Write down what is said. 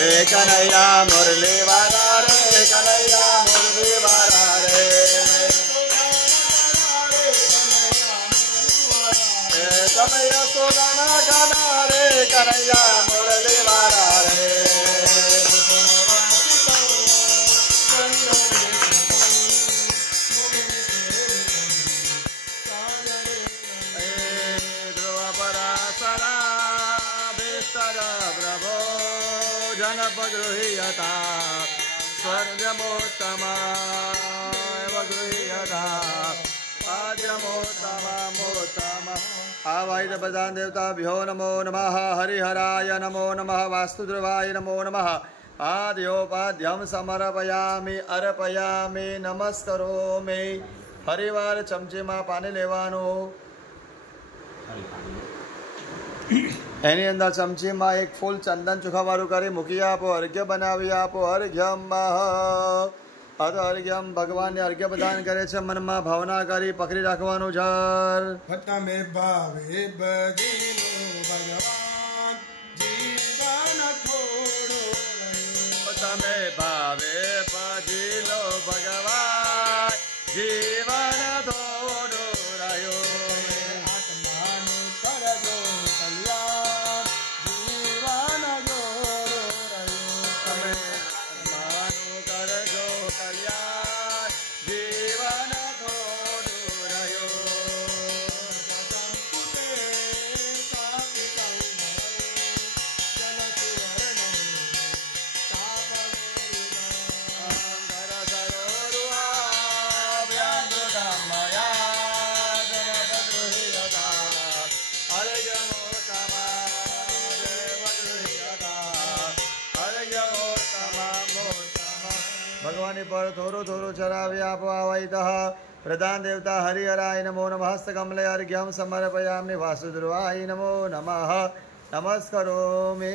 कन्हैया मुरली वाला रे कन्हैया मुरली वाला रे कन्हैया सोदाना गाना रे कन्हैया मुरली वाला रे गृह्यता स्वर्गमोत्तमाय गृह्यता आद्यमोत्तमोत्तम आवाहित प्रधान देवताभ्यो नमो नमः हरिहराय नमो नमः वास्तुध्रुवाय नमो नमः आद्योपाद्यं समर्पयामि अर्पयामि नमस्करोमि फरीवार चमचीમાં પાણી લેવાનું એની અંદર ચમચીમાં એક ફૂલ ચંદન ચોખાવાળું કરી મૂકી આપો અર્ઘ્ય બનાવી આપો અર્ઘ્યમ અર્ઘ્યમ ભગવાનને અર્ઘ્ય પ્રદાન કરે છે મનમાં ભાવના કરી પકડી રાખવાનું જર તમે ભાવે બજીલો ભગવાન જીવન થોડો તમે ભાવે બજીલો ભગવાન જીવન થોડો રહ્યો ભગવાન પર થોડું થોડું ચરાવી આપો આવાહિત પ્રધાન દેવતા હરિહરાય નમો નમઃ હસ્તકમલે અર્ઘ્યમ સમર્પયામિ વાસુદેવાય નમો નમઃ નમસ્કરોમિ